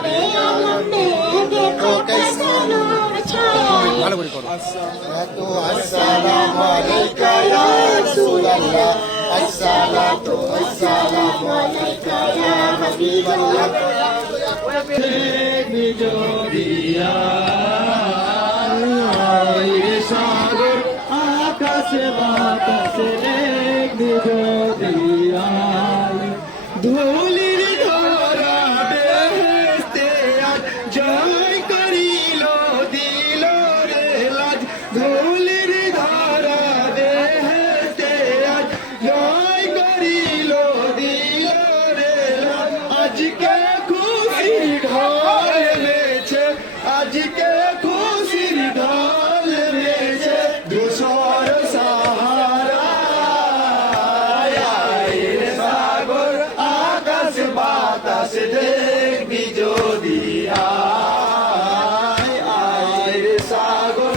সারে আলমে দেখো कैसे नूर छाया ভালো করে করো। আসসালাতু আসসালামু আলাইকা ইয়া রাসূলুল্লাহ আসসালাতু আসসালামু আলাইকা ইয়া হাবিবাল্লাহ বিজোদিয়া সাগর আকাশে বাতাসে বিজোদিয়া ধুলির ধরা বেহেশতে আজ জয় করিল দিল রে লাজ ধুলির ধরা বেহেশতে আজ জয় করিল দিল রে লাজ আজকে খুশির ঢল নেমেছে আজকে খুশির ঢল নেমেছে ধূসর সাহারা সাগর আকাশ বাতাস দেখবি যদি আয় রে সাগর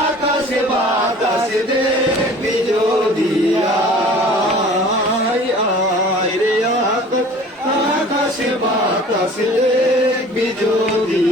আকাশ বাতাস দেখবি যদি আয় রে আকাশ বাতাস দেখবি যদি